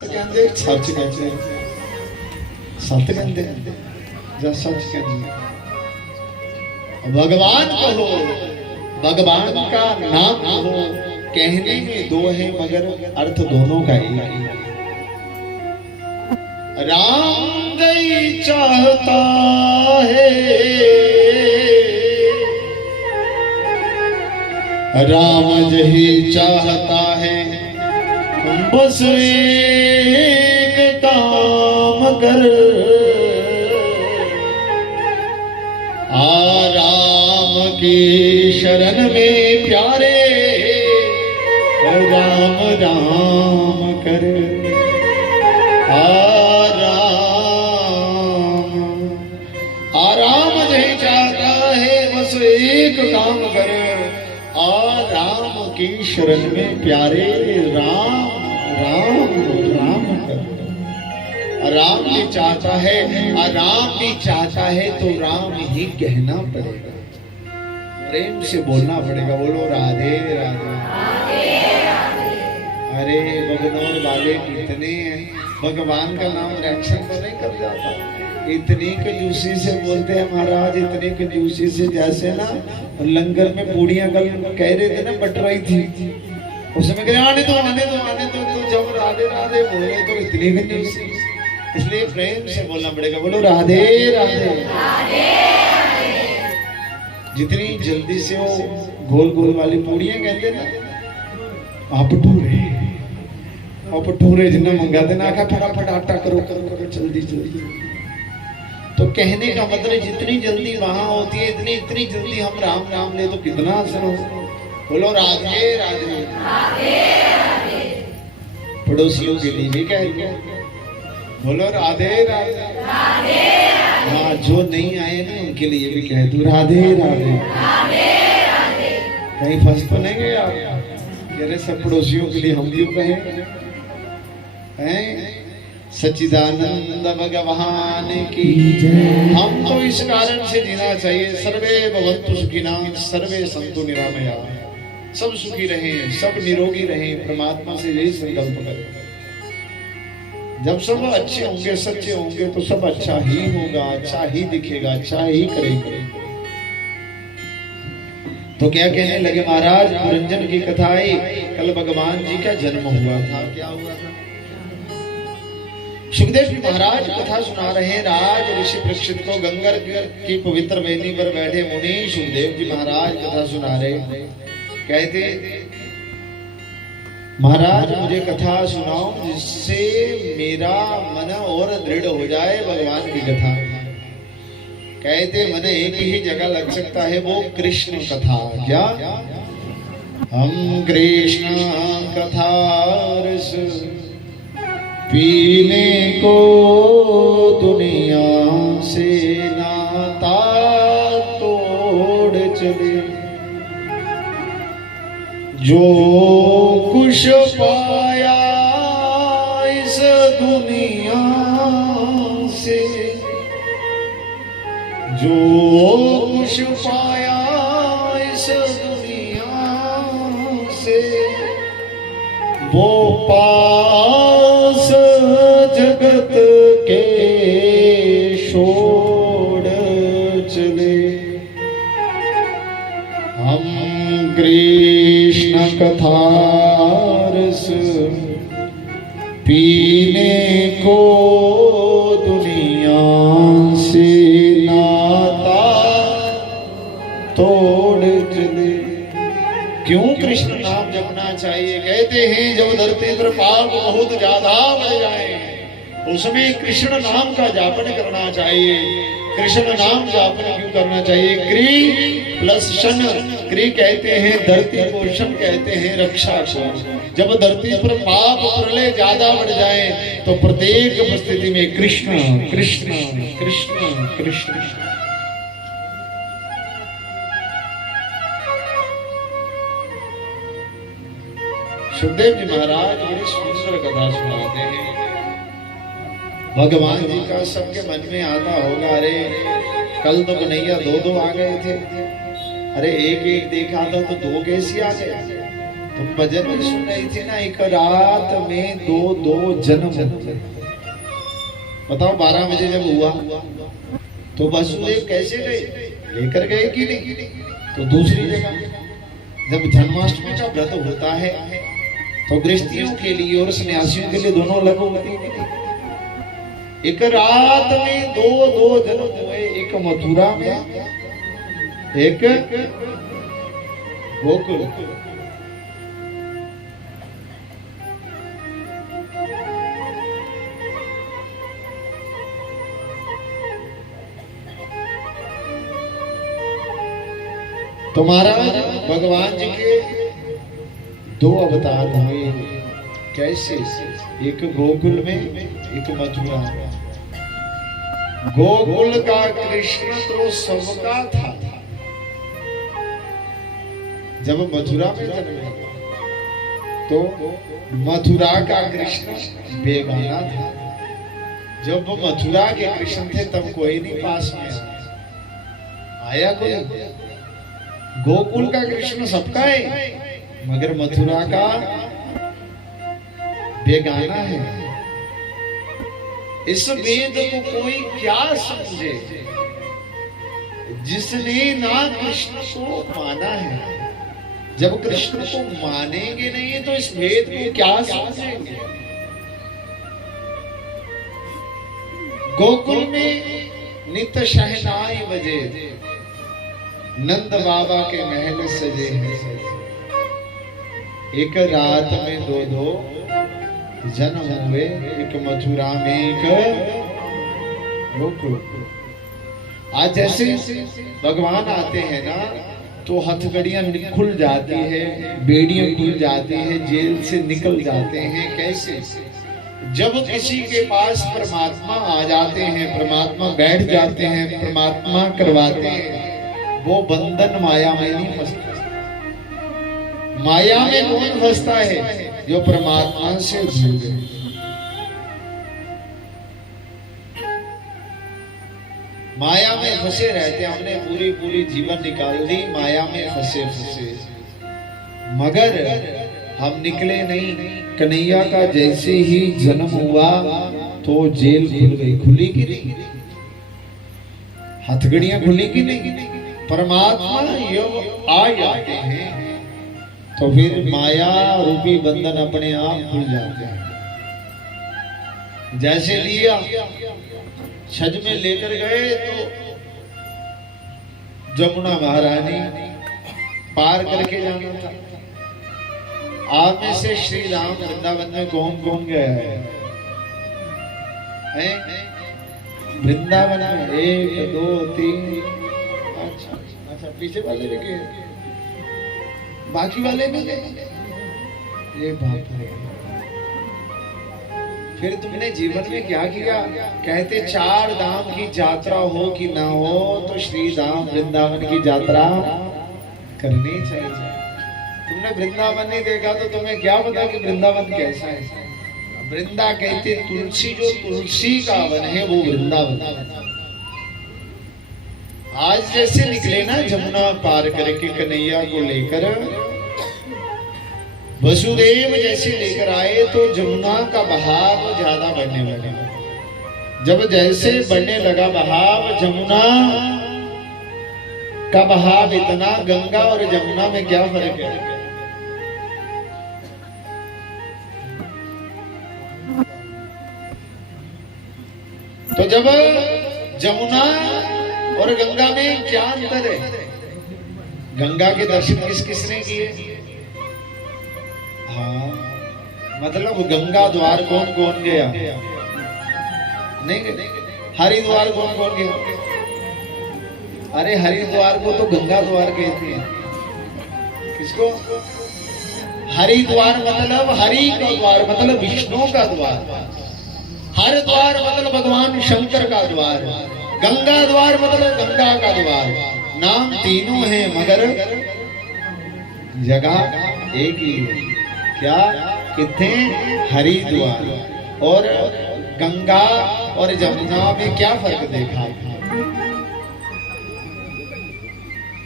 कहते सच कहते सत कहते या सच कहते भगवान कहो, भगवान का नाम कहो, कहने में दो है मगर अर्थ दोनों का एक है। राम गई चाहता है, राम जही चाहता है, बस एक काम कर, राम की शरण में प्यारे, राम राम कर, राम जही चाहता है, बस एक काम कर, राम की शरण में प्यारे, राम राम राम कर। राम भी चाहता है, राम भी चाहता है तो राम ही कहना पड़ेगा, प्रेम से बोलना पड़ेगा। बोलो राधे राधे। अरे बगनौर वाले कितने हैं, भगवान का नाम रिएक्शन तो नहीं कर जाता, इतनी कंजूसी से बोलते हैं महाराज, इतनी कंजूसी से जैसे ना लंगर में पूड़ियां कल कह रहे थे ना बट रही थी, उसमें कहे आने दो आने दो आने दो, तो जब राधे राधे बोले तो इतनी कंजूसी, इसलिए प्रेम से बोलना पड़ेगा। बोलो राधे राधे। जितनी जल्दी से वो गोल गोल वाली पूड़ियां कहते ना, आप भटूरे और भटूरे जिन्हें मंगा देना आखा फटाफट आटा करो करो करो जल्दी जल्दी, तो कहने का मतलब जितनी जल्दी वहां होती है इतनी इतनी जल्दी हम राम राम ले तो कितना असर हो। बोलो राधे राधे। पड़ोसियों के लिए भी कह दो, बोलो राधे राधे। हाँ, जो नहीं आए ना उनके लिए भी कह दो राधे राधे। कहीं फंस तो नहीं गए आप? अरे सब पड़ोसियों के लिए हम भी कहें हैं, सच्चिदानंद भगवान की जय। हम तो इस कारण से जीना चाहिए, सर्वे भवन्तु सुखिनः सर्वे सन्तु निरामयाः, सब सुखी रहें, सब निरोगी रहें, परमात्मा से यही संकल्प करें। जब सब अच्छे होंगे, सच्चे होंगे तो सब अच्छा ही होगा, अच्छा ही दिखेगा, अच्छा ही करेंगे। तो क्या कहने लगे महाराज, पुरंजन की कथा आई, कल भगवान जी का जन्म हुआ था। क्या हुआ था? सुखदेव जी महाराज कथा सुना रहे हैं, राज ऋषि परीक्षित को गंगा की पवित्र वेदी पर बैठे मुनि सुखदेव जी महाराज कथा सुना रहे, कहते महाराज मुझे कथा सुनाओ जिससे मेरा मन और दृढ़ हो जाए भगवान की कथा। कहते मन एक ही जगह लग सकता है, वो कृष्ण कथा। क्या? हम कृष्ण कथा रस पीने को दुनिया से नाता तोड़ चले, जो कुछ पाया इस दुनिया से, जो कुछ पाया इस दुनिया से, वो पास जगत के छोड़ चले। हम कृष्ण कथा रस पीने को दुनिया से नाता तोड़ चले। क्यों कृष्ण नाम जपना चाहिए? कहते हैं जब धरती पर पाप बहुत ज्यादा बढ़ जाए उसमें कृष्ण नाम का जापन करना चाहिए। कृष्ण नाम जापन क्यों करना चाहिए? क्री प्लस शन, क्री कहते हैं धरती को, शन कहते हैं रक्षा को। जब धरती पर पाप प्रलय ज्यादा बढ़ जाए तो प्रत्येक परिस्थिति में कृष्ण कृष्ण कृष्ण कृष्ण। सुखदेव जी महाराज बड़ी सुंदर कथा सुनाते हैं। भगवान जी का सबके मन में आता होगा, अरे कल तो कन्हैया दो दो आ गए थे, अरे एक एक देखा था तो दो कैसे आ गए? तुम भजन में सुन रही थी ना, एक रात में दो जन्म। बताओ 12 बजे जब हुआ तो वसुदेव कैसे गए, लेकर गए कि नहीं? तो दूसरी जगह जब जन्माष्टमी का व्रत होता है तो गृहस्थियों के लिए और सन्यासियों के लिए दोनों अलग होते हैं। एक रात में दो जन्म हुए, एक मथुरा में, एक गोकुल। तुम्हारा भगवान जी के 2 अवतार हुए। कैसे? एक गोकुल में, एक मथुरा में। गोकुल का कृष्ण तो सबका था, जब मथुरा में जन्मा तो मथुरा का कृष्ण बेगाना था। जब मथुरा के कृष्ण थे तब कोई नहीं पास में आया कोई। गोकुल का कृष्ण सबका है, मगर मथुरा का बेगाना है। इस वेद को कोई क्या समझे जिसने ना कृष्ण को माना है? जब कृष्ण को मानेंगे नहीं तो इस वेद को क्या समझेंगे? गोकुल में नित्य शहनाई बजे, नंद बाबा के महल सजे हैं। एक रात में 2 जन्म हुए, एक मथुरा में, एक गोकुल। आज जैसे भगवान आते हैं ना तो हथकड़ियां खुल जाती है, बेड़ियां खुल जाती है, जेल से निकल जाते हैं। कैसे? जब किसी के पास परमात्मा आ जाते हैं, परमात्मा बैठ जाते हैं, परमात्मा करवाते हैं, वो बंधन माया में नहीं फंसता। माया में कौन फंसता है? जो परमात्मा से जुड़ गए। माया में फंसे रहते, हमने पूरी जीवन निकाल दी माया में फंसे, मगर हम निकले नहीं। कन्हैया का जैसे ही जन्म हुआ तो जेल खुल गई। खुली कि नहीं? हथकड़ियां खुली कि नहीं? परमात्मा जब आ जाते हैं तो फिर माया रूपी बंधन अपने आप खुल जाते हैं। जैसे लिया छज में लेकर गए तो जमुना महारानी पार करके जाना था। आप में से श्री राम वृंदावन में कौन कौन गया है? वृंदावन में 1 2 3। अच्छा, पीछे वाले लेके, बाकी वाले भी गए। ये बात है। फिर तुमने जीवन में क्या किया? कहते 4 धाम की यात्रा हो कि ना हो तो श्री धाम वृंदावन की यात्रा करनी चाहिए। तुमने वृंदावन नहीं देखा तो तुम्हें क्या पता कि वृंदावन कैसा है? वृंदा कहते तुलसी, जो तुलसी का वन है वो वृंदावन। आज जैसे निकले ना जमुना पार करके कन्हैया को लेकर, वसुदेव जैसे लेकर आए तो जमुना का बहाव ज्यादा बढ़ने लगा। जब जैसे बढ़ने लगा बहाव, जमुना का बहाव इतना, गंगा और जमुना में क्या फर्क है? तो जब जमुना और गंगा में क्या अंतर है? गंगा के दर्शन किस किसने किए? हाँ, मतलब गंगा द्वार कौन कौन गया? नहीं गए। हरिद्वार कौन कौन गया? अरे हरिद्वार को तो गंगा द्वार कहते हैं। किसको? हरिद्वार मतलब हरि का द्वार, मतलब विष्णु का द्वार। हर द्वार मतलब भगवान शंकर का द्वार। गंगा द्वार मतलब गंगा का द्वार। नाम तीनों हैं मगर जगह एक ही है। क्या? कितने? हरिद्वार और गंगा और जमुना में क्या फर्क देखा?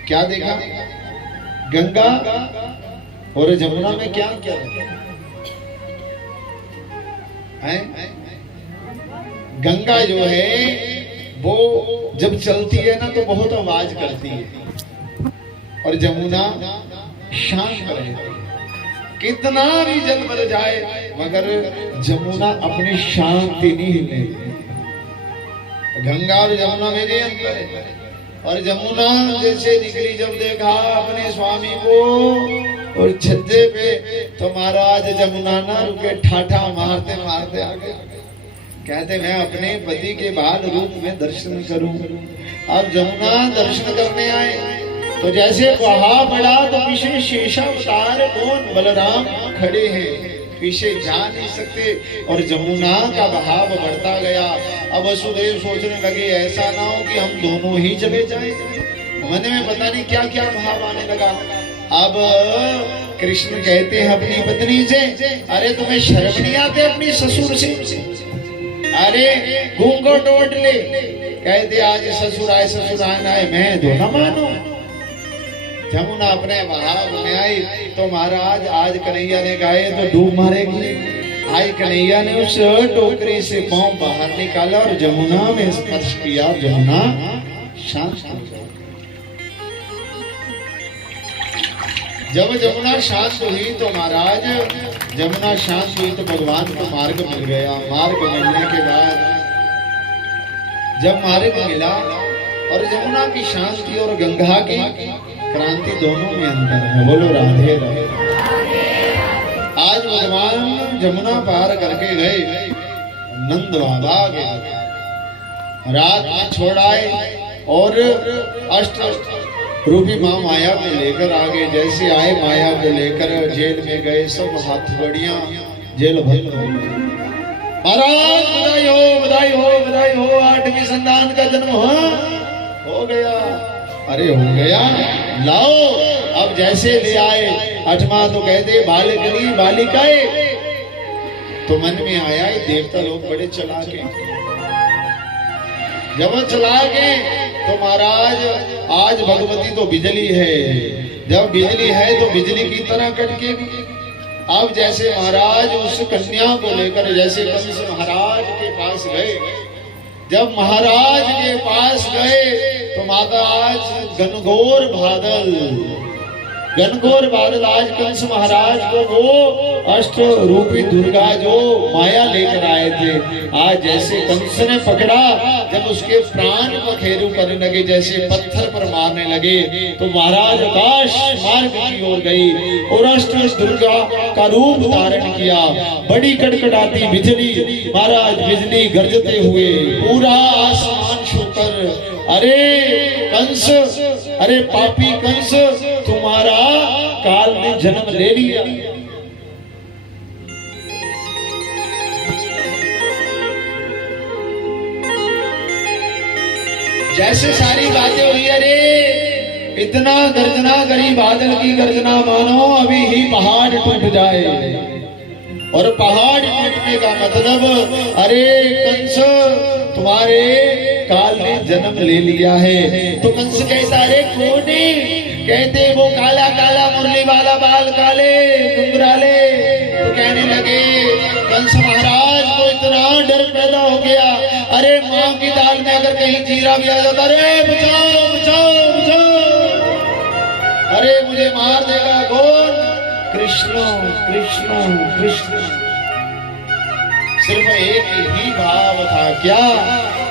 क्या देखा? गंगा और जमुना में क्या क्या है? गंगा जो है वो जब चलती है ना तो बहुत आवाज करती है, और जमुना शांत रहती है। कितना भी जल भर जाए मगर जमुना अपनी शांति नहीं लेती। गंगा और जमुना में ये अंतर है। और जमुना जैसे निकली, जब देखा अपने स्वामी को और छज्जे पे, तो महाराज जमुना ना रुके, ठाठा मारते मारते आ गए। कहते मैं अपने पति के बाल रूप में दर्शन करूं। अब जमुना दर्शन करने आए तो जैसे बहा पड़ा तो पीछे शेषावतार कौन बलराम खड़े हैं, पीछे जा नहीं सकते, और जमुना का बहाव बढ़ता गया। अब वसुदेव सोचने लगे ऐसा ना हो कि हम दोनों ही चले जाएं। मन में पता नहीं क्या क्या भाव आने लगा। अब कृष्ण कहते हैं अपनी पत्नी से, अरे तुम्हें शर्म नहीं आते अपनी ससुर से? अरे घूंघट ओढ़ ले। कहते आज ससुर आए मैं तो न मानो। जमुना अपने बहाव में आई तो महाराज आज कन्हैया ने गाए तो डूब मारेगी। आई कन्हैया ने उस टोकरी से पांव बाहर निकाला और जमुना में स्पर्श किया। जमुना शांत हो गई। जब जमुना शांत हुई तो महाराज जमुना शांत हुई तो भगवान को मार्ग मिल गया। मार्ग मिलने के बाद जब मार्ग मिला और जमुना की शांति और गंगा की क्रांति दोनों में अंतर है। बोलो राधे राधे। आज भगवान जमुना पार करके गए, नंद बाबा गए, रात में छोड़ाए और अष्ट रूपी माँ माया को लेकर आगे। जैसे आए माया को लेकर जेल में गए, सब हाथ बढ़िया जेल बंद हो गई। महाराज बधाई हो बधाई हो बधाई हो, 8वीं संतान का जन्म हो गया। अरे हो गया, लाओ। अब जैसे ले आए 8वां तो कहते बालिकनी बालिकाए, तो मन में आया ये देवता लोग बड़े चलाक हैं। जब चलाक हैं तो महाराज आज भगवती तो बिजली है, जब बिजली है तो बिजली की तरह कटकेगी। अब जैसे महाराज उस कन्या को लेकर जैसे कंस महाराज के पास गए, जब महाराज के पास गए तो माता आज घनघोर बादल आज कंस महाराज को वो अष्ट रूपी दुर्गा जो माया लेकर आए थे, आज जैसे कंस ने पकड़ा, जब उसके प्राण पखेरु करने लगे, जैसे पत्थर पर मारने लगे, तो महाराज आकाश मार्ग की ओर गई और अष्ट दुर्गा का रूप धारण किया। बड़ी कड़कड़ाती बिजली, महाराज बिजली गरजते हुए पूरा आसमान छूकर, अरे कंस, अरे पापी कंस, तुम्हारा काल ने जन्म ले लिया। जैसे सारी बातें हुई, अरे इतना गर्जना करी, बादल की गर्जना मानो अभी ही पहाड़ टूट जाए। और पहाड़ टूटने का मतलब, अरे कंस तुम्हारे काल ने जन्म ले लिया है। तो कंस कहता अरे कौन है? कहते वो काला काला मुरली वाला, बाल काले घुंघराले। तो कहने लगे कंस महाराज को इतना डर पैदा हो गया, अरे माँ की दाल में अगर कहीं जीरा भी आ जाता, अरे बचाओ बचाओ बचाओ, अरे मुझे मार देगा कौन? कृष्ण कृष्ण कृष्ण। सिर्फ एक ही भाव था, क्या?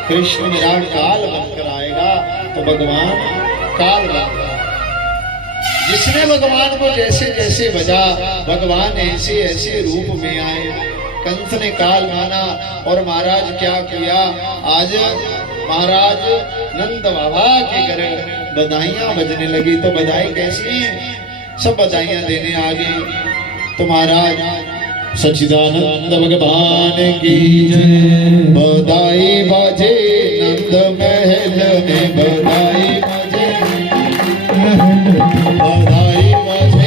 कृष्ण मेरा काल बनकर आएगा। तो भगवान काल बनकर, जिसने भगवान को जैसे जैसे बजा, भगवान ऐसे ऐसे रूप में आए। कंस ने काल माना और महाराज क्या किया? आज महाराज नंद बाबा के घर बधाइयां बजने लगी। तो बधाई कैसी है? सब बधाइयां देने आ गए। तो महाराज सच्चिदानंद भगवान की जय। बधाई बाजे नंद महल में, बधाई बाजे, बधाई बाजे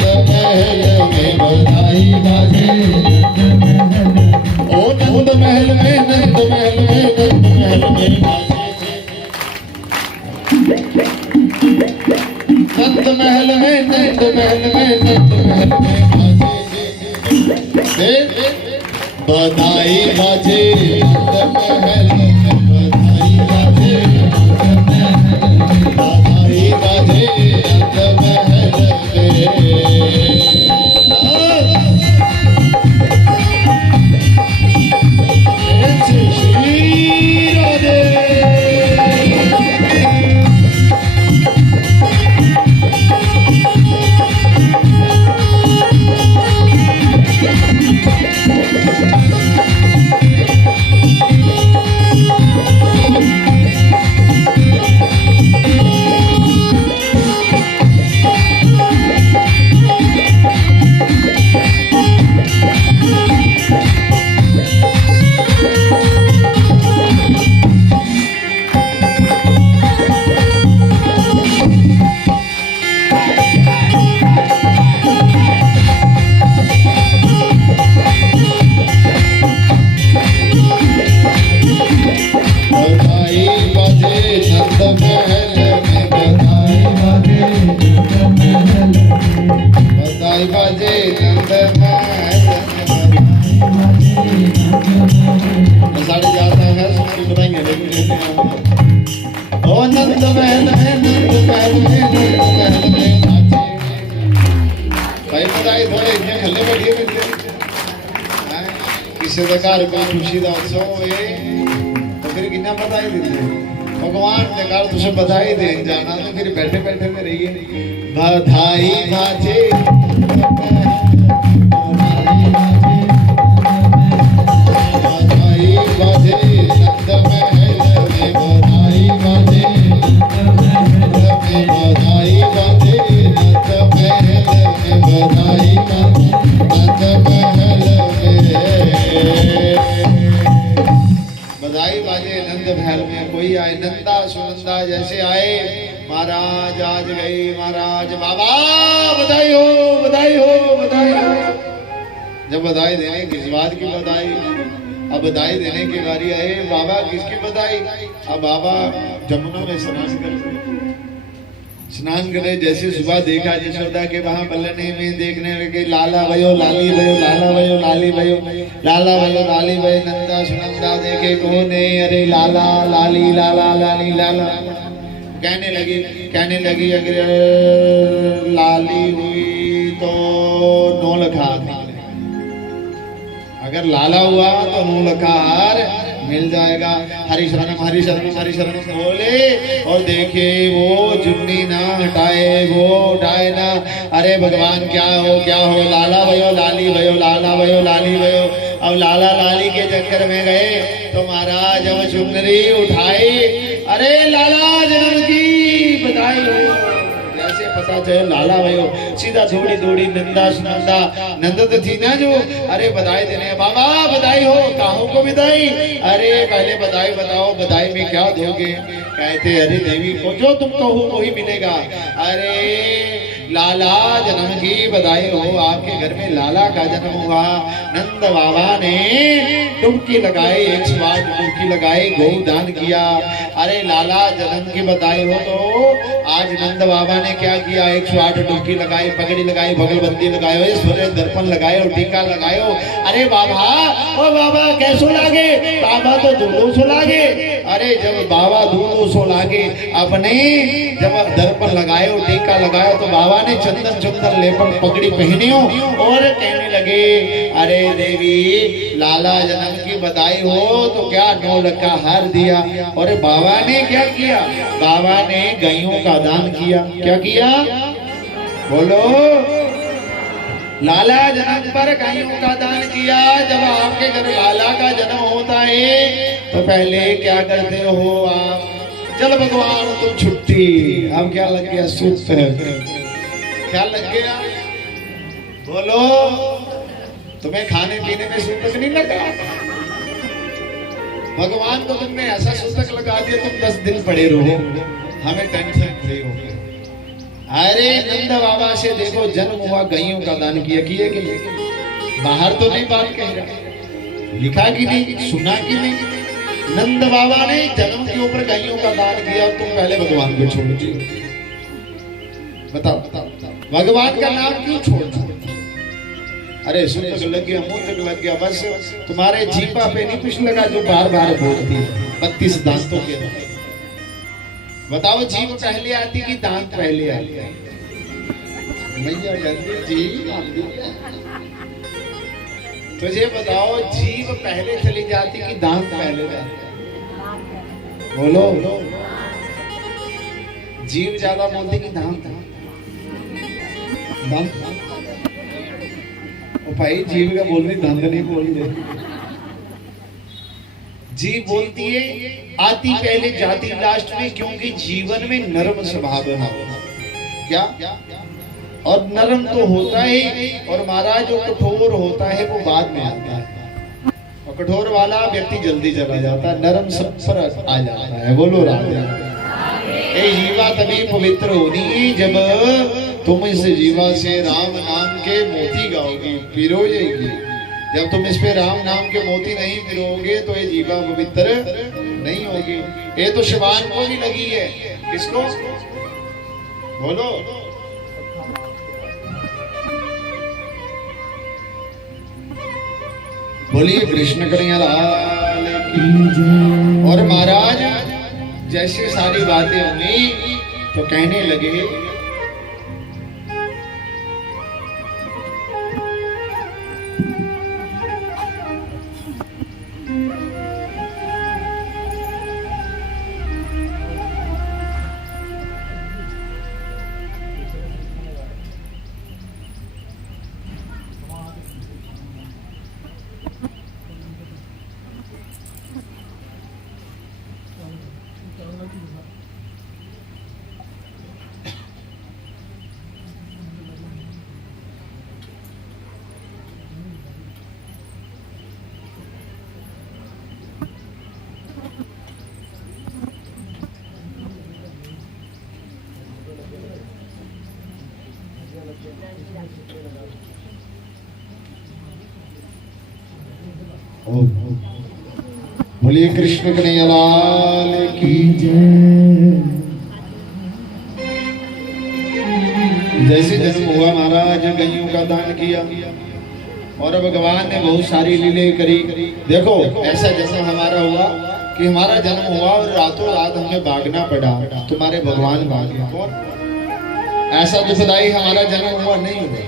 नंद महल में, बधाई बाजे ओ नंद महल में, नंद महल में, नंद महल में बाजे, नंद महल में, नंद महल में, नंद बधाई बाजे नंद महल में, बधाई बाजे नंद महल में, बधाई बाजे नंद महल में। श्री राधे। किसी प्रकार का खुशी का उत्सव होए तो फिर कितना बधाई देते भगवान ने कहा तुझे बधाई दे जाना तो फिर बैठे बैठे में रहिए बधाई बाजे बधाई बाजे नंद महल में बधाई बाजे बधाई बाजे नंद महल में बधाई नंद महल बधाई बाजे नंद महल में। कोई आए नंदा सुनंदा जैसे आए महाराज आज गई महाराज बाबा बधाई हो बधाई हो बधाई हो। जब बधाई देने किस बात की बधाई, अब बधाई देने की बारी आए बाबा किसकी बधाई। अब बाबा जमुना में स्नान करे जैसे सुबह देखा यशोदा के वहां बल्लने में देखने लगे लाला भयो लाली भयो लाला भयो लाली भयो लाला भयो लाली भयो नंदा सुनंदा देखे कौन है अरे लाला लाली लाला लाली लाला। कहने लगी अगर लाली हुई तो नौ लखा, अगर लाला हुआ तो नौ लखा हार मिल जाएगा। हरि शरणम हरि शरणम हरि शरणम बोले और देखे वो चुन्नी ना हटाए वो उठाए ना। अरे भगवान क्या हो लाला भयो लाली भयो लाला भयो लाली भयो। अब लाला लाली के चक्कर में गए तो महाराज अब चुनरी उठाई अरे लाला जन्म की बधाई हो। जैसे पता चले लाला भयो सीधा दौड़ी दौड़ी नंदा सुनंदा नंद तो थी ना जो अरे बधाई देने बाबा बधाई हो काहू को बधाई। अरे पहले बधाई बताओ बधाई में क्या दोगे। कहते अरे देवी को जो तुम कहो वही मिलेगा। अरे लाला जन्म की बधाई हो आपके घर में लाला का जन्म हुआ। नंद बाबा ने डुबकी लगाई 108 डुबकी लगाई गोदान किया। अरे लाला जन्म की बधाई हो तो आज नंद बाबा ने क्या किया 108 डुबकी लगाई पगड़ी लगाई भगलबंदी लगायो सूर्य दर्पण लगायो टीका लगायो। अरे बाबा ओ बाबा कैसो लागे बाबा तो 200 लागे। अरे जब बाबा 200 लागे अपने जब दर्पण लगायो टीका लगायो तो बाबा ने चंदन लेपन पगड़ी पहनी और कहने लगे अरे देवी लाला जन्म की बधाई हो तो क्या 9 लाख का हार दिया। और बाबा ने क्या किया बाबा ने गायों का दान किया। क्या किया बोलो लाला जन्म पर गायों का दान किया। जब आपके घर लाला का जन्म होता है तो पहले क्या करते हो आप चल भगवान तुम छुट्टी। अब क्या लग गया सूत्र क्या लग गया बोलो तुम्हें खाने पीने में सूतक नहीं लगा। भगवान को तुमने ऐसा सूतक लगा दिया तुम 10 दिन पड़े रहो हमें टेंशन फ्री हो गए। अरे नंद बाबा से देखो जन्म हुआ गायों का दान किया किए कि नहीं बाहर तो नहीं बात कह रहा लिखा कि नहीं सुना कि नहीं। नंद बाबा ने जन्म के ऊपर गायों का दान किया। तुम पहले भगवान को छोड़ दिए बताओ भगवान का नाम क्यों छोड़ना। अरे सुन तक लग गया, मुंह तक लग गया, बस तुम्हारे जीपा पे नहीं कुछ लगा जो बार बार बोलती है 32 दांतों के। बताओ जीभ पहले आती कि दांत पहले आते? भैया जल्दी जी तुझे बताओ जीभ पहले चली जाती कि दांत पहले जाते? बोलो जीभ ज्यादा बोलती कि दांत? दांत भाई जीव का बोल रही, दांत नहीं बोल रही। जीव बोलती है, आती पहले जाती लास्ट में, क्योंकि जीवन में नरम स्वभाव बना क्या, और नरम तो होता है, और महाराज जो कठोर होता है वो बाद में आता है, और कठोर वाला व्यक्ति जल्दी चला जाता है, नरम सब पर आ जाता है। बोलो राधे। ये जीवा तभी पवित्र होनी है जब तुम इस जीवा से राम नाम के मोती गाओगी, पिरोएगी। जब तुम इस पे राम नाम के मोती नहीं पिरोगे तो ये जीवा पवित्र नहीं होगी। ये तो शिवान को भी लगी है, किसको? बोलो बोलिए कृष्ण कन्हैया लाल की। और महाराज जैसे सारी बातें हुई तो कहने लगे, बोलिए कृष्ण कन्हैया लाल की जय। जैसे जन्म हुआ महाराज गैयों का दान किया, और भगवान ने बहुत सारी लीले करी। देखो ऐसा जन्म हमारा हुआ कि हमारा जन्म हुआ और रातों रात हमें भागना पड़ा, तुम्हारे भगवान भाग गए। कौन? ऐसा दुखदाई हमारा जन्म हुआ नहीं हुआ।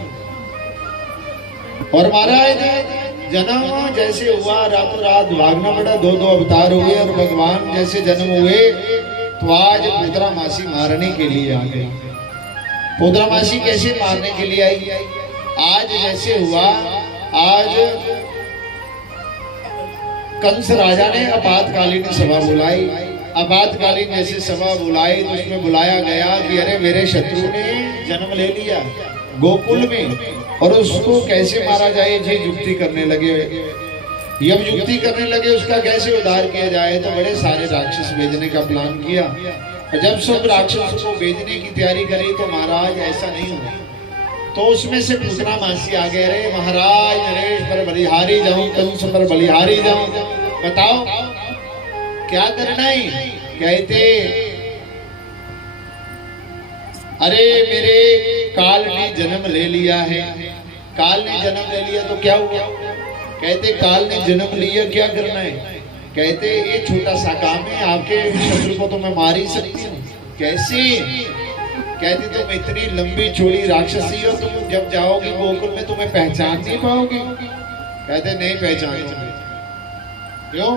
और महाराज जन्म जैसे हुआ रातों रात भागना पड़ा, दो दो अवतार हुए, और भगवान जैसे जन्म हुए तो आज पुत्रमासी मारने के लिए आ गई। पुत्रमासी कैसे मारने के लिए आई? आज जैसे हुआ, आज कंस राजा ने आपातकालीन सभा बुलाई। आपातकालीन जैसे सभा बुलाई तो उसमें बुलाया गया कि अरे मेरे शत्रु ने जन्म ले लिया गोकुल में, और उसको कैसे मारा जाए ये युक्ति करने लगे। जब युक्ति करने लगे उसका कैसे उद्धार किया जाए तो बड़े सारे राक्षस भेजने का प्लान किया। और जब सब राक्षसों को भेजने की तैयारी करी तो महाराज ऐसा नहीं हुआ। तो उसमें से पुत्रमासी आ गए, अरे महाराज नरेश पर बलिहारी जाऊं, कंस पर बलिहारी जाऊं, बताओ क्या करना है? कहते अरे मेरे काल ने जन्म ले लिया है। काल ने जन्म ले लिया तो क्या हुआ? कहते काल ने जन्म लिया, क्या करना है? कहते ये छोटा सा काम है, आपके शत्रु को तो मैं मार ही सकती हूँ। कैसे? कहते तुम इतनी लंबी चौड़ी राक्षसी हो, तुम जब जाओगी गोकुल में तुम्हें पहचान नहीं पाओगे। कहते नहीं पहचानोगे। क्यों?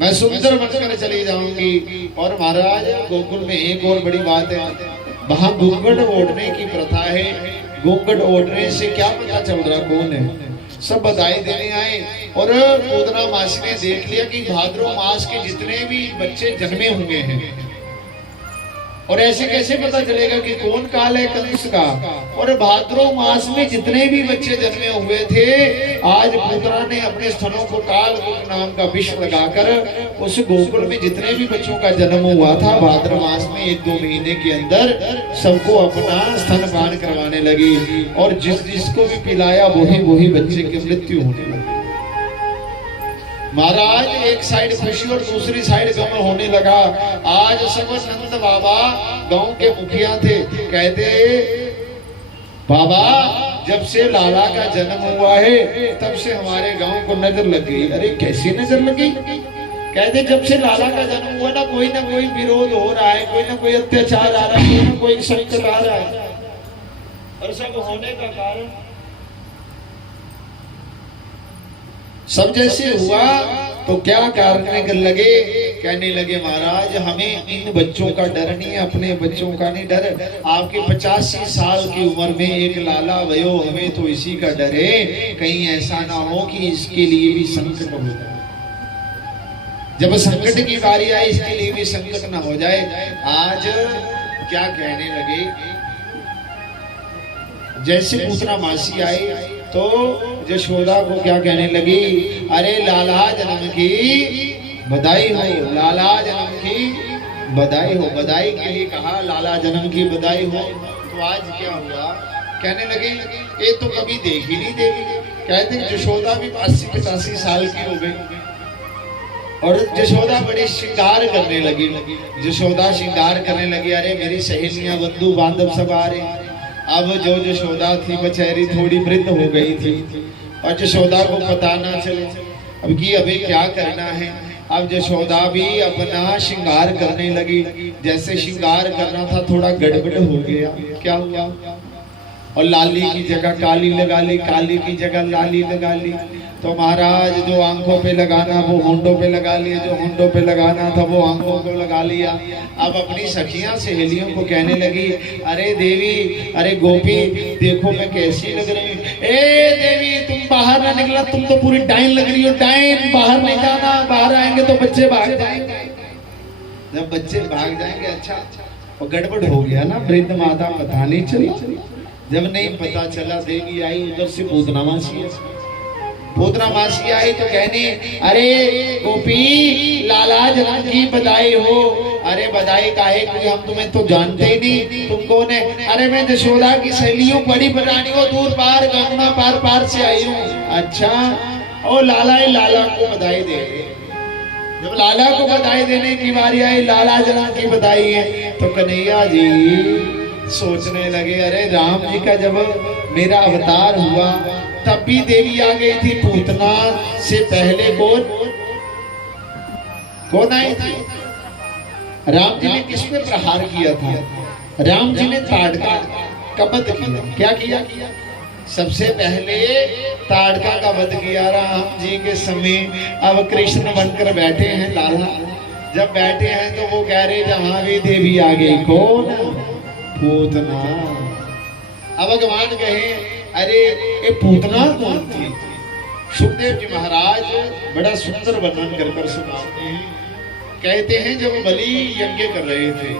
मैं सुंदर बनकर चली जाऊंगी। और महाराज गोकुल में एक और बड़ी बात है, वहां घूंघट ओढ़ने की प्रथा है। घूंघट ओढ़ने से क्या पता चल रहा कौन है? सब बधाई देने आए, और पुत्रमासी ने देख लिया कि भाद्रव मास के जितने भी बच्चे जन्मे हुए हैं, और ऐसे कैसे पता चलेगा कि कौन काल है कंस का? और भाद्रव मास में जितने भी बच्चे जन्मे हुए थे, आज पुत्रा ने अपने स्तनों को काल नाम का विष लगाकर उस गोकुल में जितने भी बच्चों का जन्म हुआ था भाद्रव मास में 1-2 महीने के अंदर सबको अपना स्तनपान करवाने लगी। और जिसको भी पिलाया वही बच्चे की मृत्यु होने लगी। महाराज एक साइड खुशी और दूसरी साइड गम होने लगा। आज सब नंद बाबा गांव के मुखिया थे, कहते बाबा जब से लाला का जन्म हुआ है तब से हमारे गांव को नजर लग गई। अरे कैसी नजर लगी? कहते जब से लाला का जन्म हुआ ना कोई विरोध हो रहा है, कोई ना कोई अत्याचार आ रहा है, कोई ना कोई संकट आ रहा है। और सब होने का कारण सब जैसे हुआ तो क्या करने लगे? कहने लगे महाराज हमें इन बच्चों का डर नहीं है, अपने बच्चों का नहीं डर। आपके 85 साल की उम्र में एक लाला भयो, हमें तो इसी का डर है, कहीं ऐसा ना हो कि इसके लिए भी संकट हो जाए। जब संकट की बारी आई इसके लिए भी संकट ना हो जाए। आज क्या कहने लगे? जैसे पूतना मासी आई तो यशोदा को क्या कहने लगी? अरे लाला जन्म की बधाई हो, लाला जन्म की बधाई हो। बधाई के लिए कहा, लाला जन्म की बधाई हो। तो आज क्या हुआ? कहने लगे ये तो कभी देखी नहीं देवी। कहते यशोदा भी 80-85 साल की हो गई और यशोदा बड़े श्रृंगार करने लगी। यशोदा श्रृंगार करने लगी। अरे मेरी सहेलियां बंधु बांधव सब आ रहे। अब जो यशोदा थी बेचारी थोड़ी वृद्ध हो गई थी और यशोदा को पता ना चले अब कि अभी क्या करना है। अब यशोदा भी अपना श्रृंगार करने लगी। जैसे श्रृंगार करना था थोड़ा गड़बड़ हो गया। क्या हुआ? और लाली की जगह काली लगा ली, काली की जगह लाली लगा ली। तो महाराज जो आंखों पे लगाना वो होंठों पे लगा लिया, जो होंठों पे लगाना था वो आंखों को लगा लिया। अब अपनी सखियां सहेलियों को कहने लगी, अरे देवी, अरे गोपी, देखो मैं कैसी लग रही हूँ। ए देवी तुम बाहर ना निकला, तुम तो पूरी डाइन लग रही हो। डाइन बाहर नहीं जाना, बाहर आएंगे तो बच्चे भाग जाएंगे। जब बच्चे भाग जाएंगे अच्छा। और गड़बड़ हो गया ना, वृद्ध माता पता नहीं चला। जब नहीं पता चला देवी आई उधर से पूतना मासी आई तो कहने, अरे गोपी लाला जन्म की बधाई हो। अरे बधाई काहे की, हम तुम्हें तो जानते ही नहीं, तुम कौन है? अरे मैं यशोदा की सहेलियों बड़ी बरानी हो, दूर पार गंगा पार से आई हूँ। अच्छा और लाला को बधाई दे। जब लाला को बधाई देने की बारी आई, लाला जन्म की बधाई है, तो कन्हैया जी सोचने लगे, अरे राम जी का जब मेरा अवतार हुआ तब भी देवी आ गई थी। पूतना से पहले कौन आई थी? राम जी ने किस पे प्रहार किया था? राम जी ने ताड़का का वध किया। क्या किया? सबसे पहले ताड़का का वध किया राम जी के समय। अब कृष्ण बनकर बैठे हैं लाला। जब बैठे हैं तो वो कह रहे जहां भी देवी आ गई। कौन? पूतना। अब भगवान कहे, अरे ये पूतना कौन थी? सुखदेव जी महाराज बड़ा सुंदर वर्णन कर सुनाते हैं। कहते हैं जब बलि यज्ञ कर रहे थे,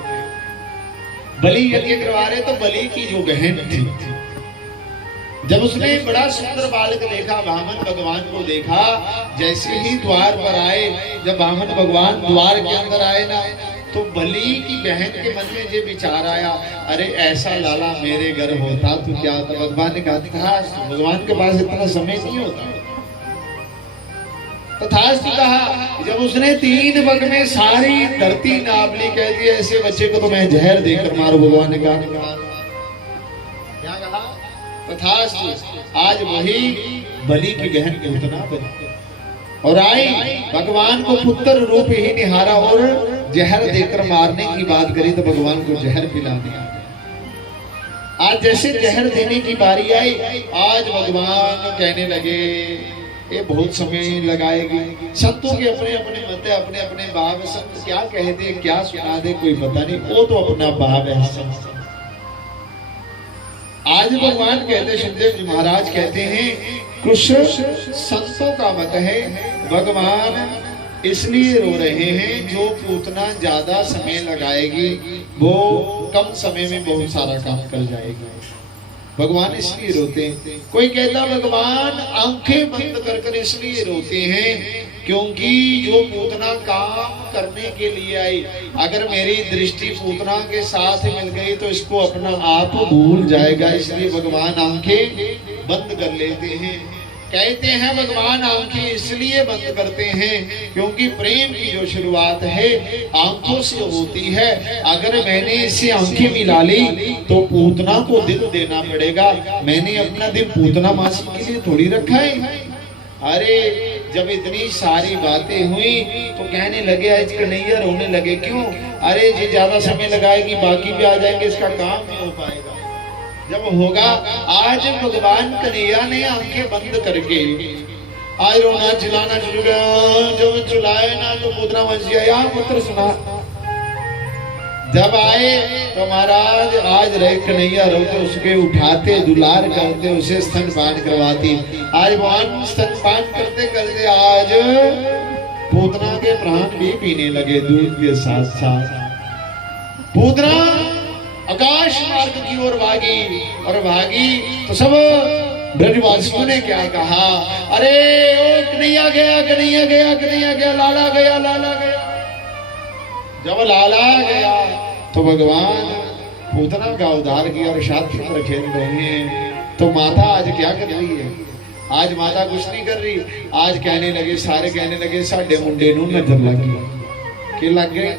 बलि यज्ञ करवा रहे तो बलि की जो बहन थी, जब उसने बड़ा सुंदर बालक देखा, वामन भगवान को देखा, जैसे ही द्वार पर आए, जब वामन भगवान द्वार के अंदर आए ना, तो बलि की बहन के मन में ये विचार आया, अरे ऐसा लाला मेरे घर होता तो क्या होता। भगवान ने कहा था, भगवान के पास इतना समय नहीं होता। तथास्तु कहा। जब उसने 3 वग में सारी धरती नाप ली, कह दिया ऐसे बच्चे को तो मैं जहर देकर मारू। भगवान ने कहा, क्या कहा? तथास्तु। आज वही बलि की बहन पूतना बनी और आई, भगवान को पुत्र रूप ही निहारा और जहर देकर मारने की बात करी तो भगवान को जहर पिला दिया। आज जैसे जहर देने की बारी आई, आज भगवान कहने लगे ये बहुत समय लगाएगी। संतों के अपने अपने मत है, अपने अपने भाव। संत क्या कह दे क्या सुना दे कोई पता नहीं, वो तो अपना भाव है। आज भगवान कहते, सुखदेव जी महाराज कहते हैं, कुछ संतों का मत है भगवान इसलिए रो रहे हैं जो पूतना ज्यादा समय लगाएगी वो कम समय में बहुत सारा काम कर जाएगी। भगवान इसलिए रोते हैं। कोई कहता भगवान आंखें बंद कर कर इसलिए रोते हैं क्योंकि जो पूतना काम करने के लिए आई, अगर मेरी दृष्टि पूतना के साथ मिल गई तो इसको अपना आप भूल जाएगा, इसलिए भगवान आंखें बंद कर लेते हैं। कहते हैं भगवान आंखें इसलिए बंद करते हैं क्योंकि प्रेम की जो शुरुआत है आंखों से होती है। अगर मैंने इससे आंखें मिला ली तो पूतना को दिल देना पड़ेगा। मैंने अपना दिल पूतना मासी के लिए थोड़ी रखा है। अरे जब इतनी सारी बातें हुई तो कहने लगे आज कन्हैया रोने लगे। क्यों? अरे ये ज्यादा समय लगाएगी, बाकी भी आ जाएंगे, इसका काम नहीं हो पाएगा। जब होगा, आज भगवान कन्हैया ने आंखें बंद करके आज रोना चिल्लाना शुरू किया। जब चिल्लाए ना तो पुत्रा वंशी आया, पुत्र सुना। जब आए तो महाराज आज रहे कन्हैया रोते, उसके उठाते दुलार करते, उसे स्तनपान करवाती। आज भगवान स्तनपान करते करते आज पूतना के प्राण भी पीने लगे दूध के साथ साथ। पूतना आकाश मार्ग की ओर भागी और भागी तो सब ब्रजवासियों ने क्या कहा? अरे ओ कन्हैया गया, कन्हैया गया, कन्हैया गया, लाला गया, लाला गया। जब लाला गया तो भगवान पूतना का उद्धार किया और साथी पर खेल रहे हैं। तो माता आज क्या कर रही है? आज माता कुछ नहीं कर रही। आज कहने लगे, सारे कहने लगे साडे मुंडे नूं नजर लग गई। कि लग गई?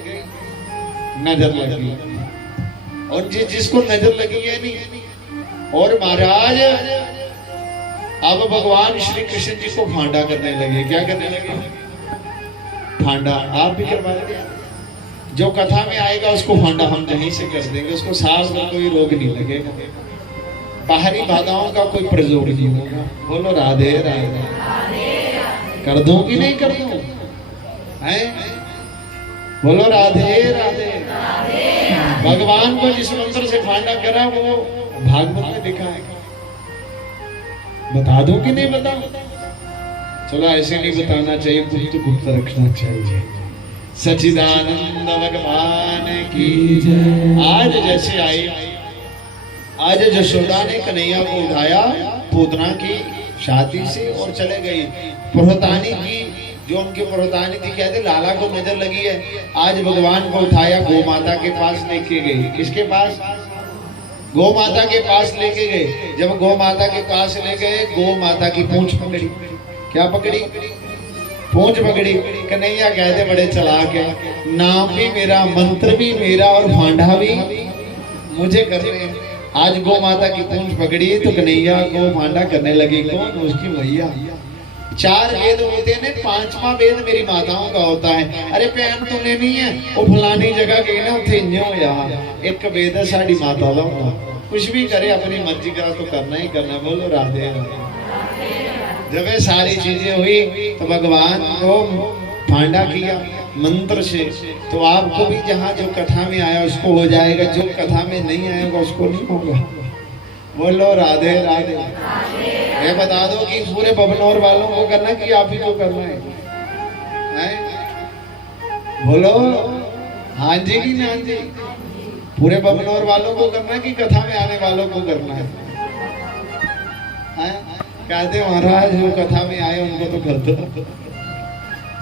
नजर लग गई। और जिसको नजर लगी है नहीं। और महाराज अब भगवान श्री कृष्ण जी को फांडा करने लगे। क्या करने लगे? फांडा। आप भी करवाएंगे? जो कथा में आएगा उसको फांडा हम यहीं से कर देंगे। उसको सांस में कोई रोग नहीं लगेगा, बाहरी बाधाओं का कोई प्रयोग नहीं होगा। बोलो राधे राधे। कर दूं कि नहीं कर दूं? हैं? बोलो राधे राधे। भगवान को जिस मंत्र से फांडा करा वो भागवत में लिखा है। बता दो कि नहीं बताओ? चलो ऐसे नहीं बताना चाहिए, गुप्त गुप्त रखना चाहिए। सच्चिदानंद भगवान की जय। आज जैसे आई, आज यशोदा ने कन्हैया को उठाया पूतना की शादी से और चले गई। पुरोहितानी की जो उनकी पुरोहितानी थी, कहते लाला को नजर लगी है। आज भगवान को उठाया गौ माता के पास लेके गई। किसके पास? गौ माता के पास लेके गए। जब गौ माता के पास ले गए, गौ माता की पूंछ पकड़ी। क्या पकड़ी? पूंछ पकड़ी। कन्हैया कहते बड़े चालाक है, नाम भी मेरा, मंत्र भी मेरा और फांडा भी मुझे करने हैं। आज गौ माता की पूंछ पकड़ी तो कन्हैया को फांडा करने लगी। कौन? उसकी मैया। 4 वेद होते हैं, 5वां वेद मेरी माताओं का होता है। अरे पैन तूने नहीं है, वो फलानी जगह गई ना उसे इंजो यहाँ एक वेद है साड़ी माता का। कुछ भी करे अपनी मर्जी का तो करना ही करना। बोलो राधे राधे। जब ये सारी चीजें हुई तो भगवान को फांडा किया मंत्र से। तो आपको भी जहाँ जो कथा में आया उसको हो जाएगा, जो कथा में नहीं आएगा उसको नहीं होगा। बोलो राधे राधे। ये बता दो कि पूरे बबनौर वालों को करना कि आप ही को करना है? बोलो हाँ जी कि ना जी? पूरे बबनौर वालों को करना कि कथा में आने वालों को करना है? कहते महाराज जो कथा में आए उनको तो कर दो।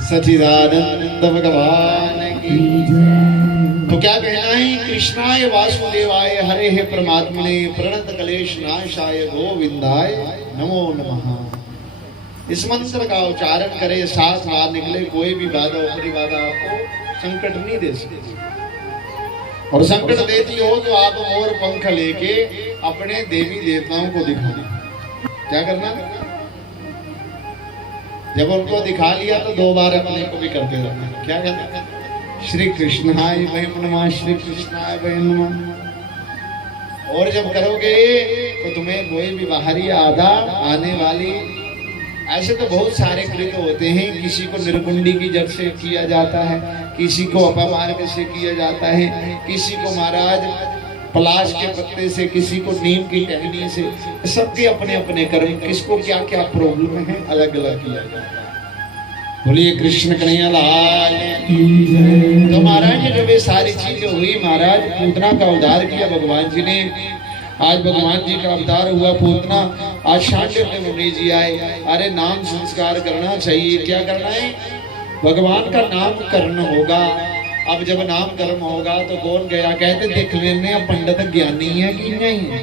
सच्चिदानंद भगवान की जय। तो क्या कहना है? कृष्णाय वासुदेवाय हरे हे परमात्मने प्रणत कलेश नाशाय गोविंदाय नमो नमः। इस मंत्र का उच्चारण करे, साथ बाहर निकले, कोई भी बाधा ऊपरी बाधा आपको संकट नहीं दे सकती। और संकट देती हो तो आप मोर पंख लेके अपने देवी देवताओं को दिखाओ। क्या करना? जब उनको दिखा लिया तो 2 बार अपने को भी करते रहना। क्या करना? श्री कृष्णाय वयं नमः, श्री कृष्णाय वयं नमः। और जब करोगे तो तुम्हें कोई भी बाहरी आधा आने वाली, ऐसे तो बहुत सारे कृत होते हैं। किसी को निर्गुंडी की जड़ से किया जाता है, किसी को अपमार्ग से किया जाता है, किसी को महाराज पलाश के पत्ते से, किसी को नीम की टहनी से। सबके अपने अपने कर्म, किसको क्या क्या प्रॉब्लम है अलग अलग किया जाता है। बोलिए कृष्ण कन्हैया लाल की जय। तो महाराज जी जब ये सारी चीजें हुई, महाराज पूतना का उद्धार किया भगवान जी ने। आज भगवान जी का अवतार हुआ पूतना। आज शांडिल्य मुनि जी आए। अरे नाम संस्कार करना चाहिए। क्या करना है? भगवान का नामकरण होगा। अब जब नाम कर्म होगा तो कौन गया? कहते देख लेने पंडित ज्ञानी है कि नहीं।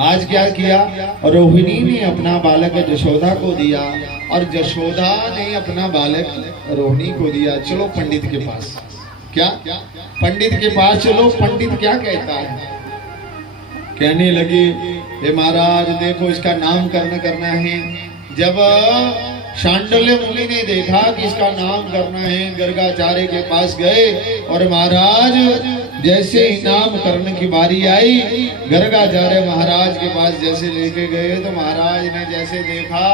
आज क्या किया, रोहिणी ने अपना बालक जशोदा को दिया और जशोदा ने अपना बालक रोहिणी को दिया। चलो पंडित के पास। क्या? पंडित के पास चलो। पंडित क्या कहता है? कहने लगे, हे महाराज देखो इसका नामकरण करना है। जब शांडल्य मुनि ने देखा कि इसका नाम करना है, गर्गाचार्य के पास गए और महाराज जैसे ही नामकरण की बारी आई, गर्गाचार्य महाराज के पास जैसे लेके गए तो महाराज ने जैसे देखा,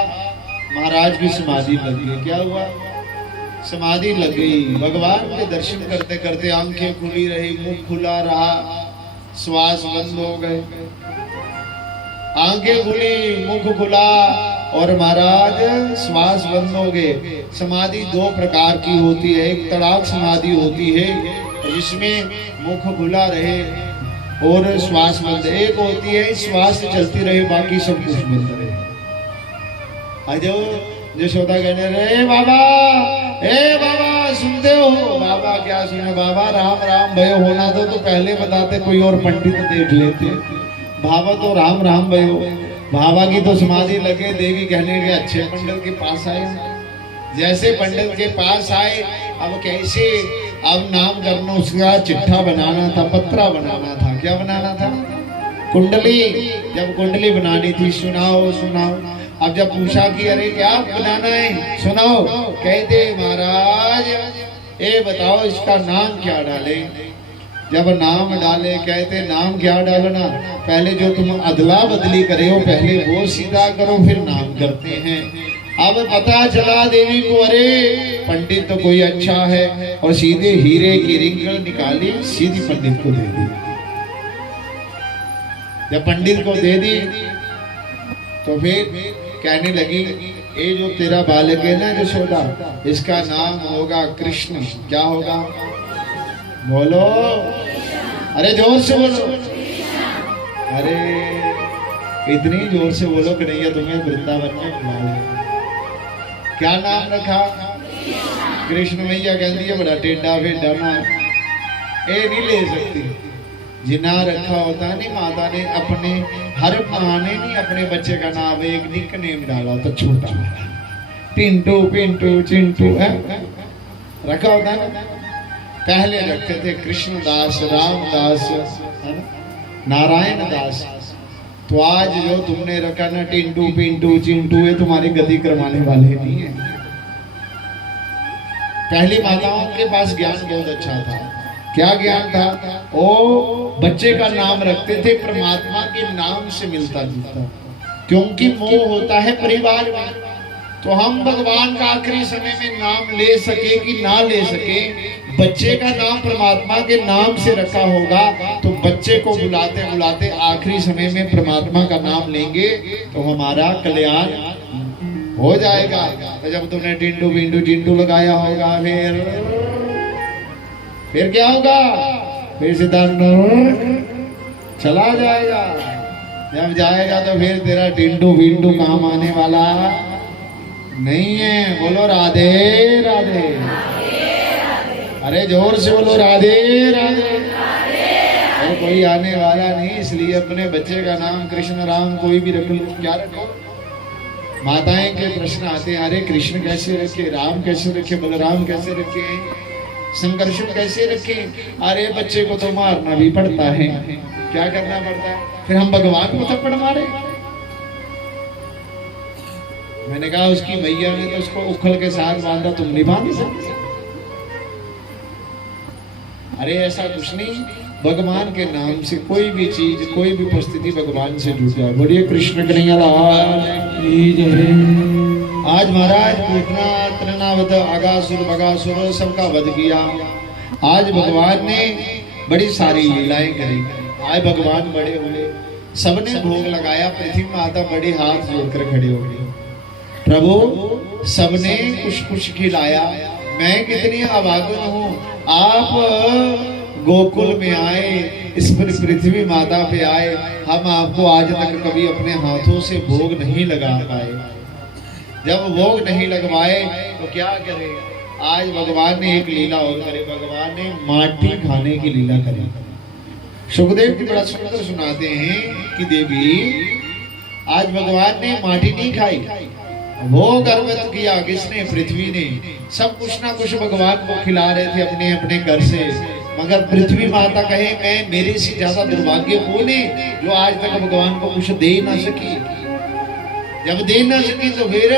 महाराज की समाधि लग गई। क्या हुआ? समाधि लग गई। भगवान के दर्शन करते करते आंखें खुली रही, मुंह खुला रहा, श्वास बंद हो गए। आंखें खुली, मुख खुला और महाराज श्वास बंद हो गए। समाधि दो प्रकार की होती है। एक तड़ाक समाधि होती है जिसमें मुख खुला रहे और श्वास बंद। एक होती है श्वास चलती रहे, बाकी सब कुछ बंद रहे। अजो यशोदा कहने रहे, बाबा ए बाबा सुनते हो? बाबा क्या सुने बाबा, राम राम भयो होना तो पहले बताते, कोई और पंडित देख लेते। बाबा तो राम राम भयो। बाबा की तो समाधि लगे, देवी कहने के अच्छे पंडित के पास आए। जैसे पंडित के पास आए, अब कैसे, अब नाम करना, उसका चिट्ठा बनाना था, पत्रा बनाना था। क्या बनाना था? कुंडली। जब कुंडली बनानी थी, सुनाओ सुनाओ। अब जब पूछा कि अरे क्या बनाना है, सुनाओ। कहते महाराज ये बताओ इसका नाम क्या डाले। जब नाम डाले, कहते नाम क्या डालना, पहले जो तुम अदला बदली करे हो पहले वो सीधा करो, फिर नाम करते हैं। अब पता चला देवी को, अरे पंडित तो कोई अच्छा है, और सीधे हीरे की रिंगल निकाली, सीधी पंडित को दे दी। जब पंडित को दे दी तो फिर कहने लगी, ये जो तेरा बालक है ना यशोदा, इसका नाम होगा कृष्ण। क्या होगा? बोलो, अरे जोर से बोलो। अरे इतनी जोर से बोलो कि नहीं तुम्हें वृंदावन में बुलाओ। क्या नाम रखा? कृष्ण। मैया कहती है बड़ा टेढ़ा फेढ़ा नाम, ये नहीं ले सकती। जिना रखा होता नहीं, माता ने अपने हर बहाने नहीं अपने बच्चे का नाम एक निक नेम डाला तो छोटा टिंटू पिंटू चिंटू रखा होता ना। पहले रखते थे कृष्णदास, रामदास, नारायण दास। तो आज जो तुमने रखा ना टिंटू पिंटू चिंटू, ये तुम्हारी गति करवाने वाले नहीं है। पहली माताओं के पास ज्ञान बहुत अच्छा था। क्या ज्ञान था? वो बच्चे का नाम रखते थे परमात्मा के नाम से मिलता जुलता, क्योंकि मोह होता है परिवार में। तो हम भगवान का आखिरी समय में नाम ले सके कि ना ले सके, बच्चे का नाम परमात्मा के नाम से रखा होगा, तो बच्चे को बुलाते बुलाते आखिरी समय में परमात्मा का नाम लेंगे तो हमारा कल्याण हो जाएगा। तो जब तुमने टिंडू बिंडू चिंटू लगाया होगा, फिर क्या होगा? फिर सिद्धांत चला जाएगा। जब जाएगा तो फिर तेरा टिंडू बिंडू काम आने वाला नहीं है। बोलो राधे राधे। अरे जोर से बोलो राधे राधे। अरे कोई आने वाला नहीं, इसलिए अपने बच्चे का नाम कृष्ण राम कोई भी रख लो। क्या रखो? माताएं के प्रश्न आते हैं, अरे कृष्ण कैसे रखे, राम कैसे रखे, बलराम कैसे रखे, संकर्षण कैसे रखे? अरे बच्चे को तो मारना भी पड़ता है। क्या करना पड़ता है? फिर हम भगवान को थप्पड़ मारे। मैंने कहा उसकी मैया ने तो उसको उखल के साथ बांधा, तुम नहीं बांध सकते। अरे ऐसा कुछ नहीं, भगवान के नाम से कोई भी चीज, कोई भी परिस्थिति भगवान से जुड़ जाए। बोलिए कृष्ण कन्हैया लाल की जय। आज महाराज पूतना तृणावत अगासुर बगासुर सबका वध किया। आज भगवान ने बड़ी सारी लीलाएं करी। आज भगवान बड़े हुए, सबने भोग लगाया। पृथ्वी माता बड़े हाथ जोड़कर खड़े हो गई, प्रभु सबने कुछ कुछ खिलाया। मैं कितनी अभागन हूँ, आप गोकुल में आए, इस पृथ्वी माता पे आए, हम आपको आज तक कभी अपने हाथों से भोग नहीं लगा पाए। जब भोग नहीं लगवाए तो क्या करे? आज भगवान ने एक लीला और करे, भगवान ने माटी खाने की लीला करी। सुखदेव जी बड़ा सुंदर सुनाते हैं कि देवी आज भगवान ने माटी नहीं खाई, वो गर्भवत किया किसने? पृथ्वी ने। सब कुछ ना कुछ भगवान को खिला रहे थे अपने अपने घर से, मगर पृथ्वी माता कहे मैं मेरे से ज्यादा दुर्भाग्यपूर्ण जो आज तक भगवान को कुछ दे ना सकी। जब दे ना सकी तो फिर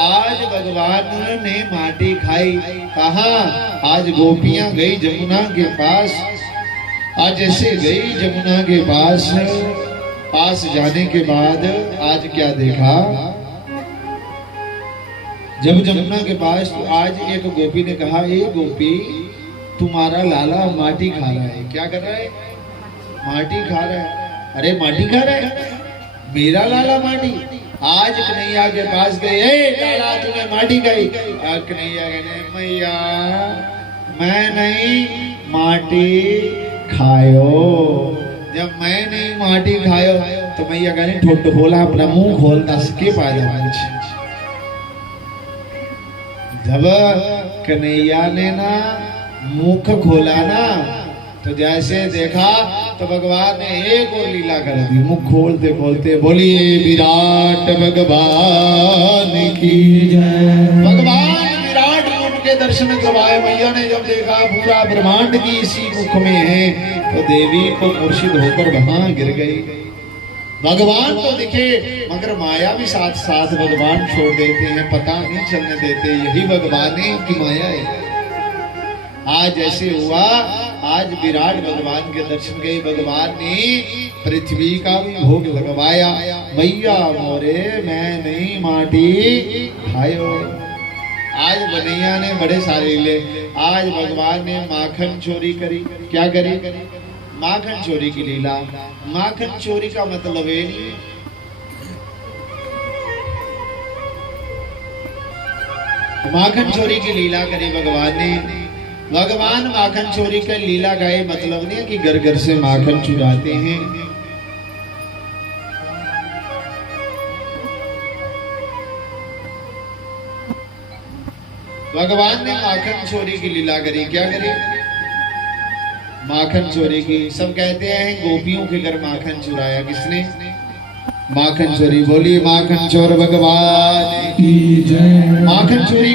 आज भगवान ने माटी खाई। कहा? आज गोपियां गई जमुना के पास। आज ऐसे गई जमुना के पास जाने के बाद आज क्या देखा? जब जमुना के पास तो आज एक गोपी ने कहा, ए गोपी तुम्हारा लाला माटी खा रहा है। क्या कर रहा है? माटी खा रहा है। अरे माटी खा रहा है? मेरा लाला माटी? आज कन्हैया के पास गए, ए लाला तुम्हें माटी खाई? कन्हैया कहने, मैया मैं नहीं माटी खायो। जब मैं नहीं माटी खायो तो मैया कहने ठोट खोला, अपना मुंह खोल, दस के पा जा। जब कन्हैया ने ना मुख खोला ना तो जैसे देखा तो भगवान ने एक और लीला कर दी। मुख खोलते खोलते बोलिए विराट भगवान की जय। भगवान विराट रूप के दर्शन करवाए। मैया ने जब देखा पूरा ब्रह्मांड की इसी मुख में है तो देवी को मुर्शिद होकर वहां गिर गई। भगवान तो दिखे मगर माया भी साथ साथ भगवान छोड़ देते हैं, पता नहीं चलने देते। यही भगवान की माया है। आज ऐसे हुआ, आज विराट भगवान के दर्शन गए। भगवान ने पृथ्वी का भी भोग लगवाया। मैया मोरे मैं नहीं माटी खायो। आज बनैया ने बड़े सारे ले। आज भगवान ने माखन चोरी करी। क्या करी? माखन चोरी की लीला। माखन चोरी का मतलब है नहीं, माखन चोरी की लीला करी भगवान ने। भगवान माखन चोरी का लीला गाए मतलब नहीं कि घर घर से माखन चुराते हैं। भगवान ने माखन चोरी की लीला करी। क्या करी? माखन चोरी की। सब कहते हैं गोपियों के घर माखन चुराया। किसने? माखन चोरी। बोली माखन चोर भगवान की जय। माखन चोरी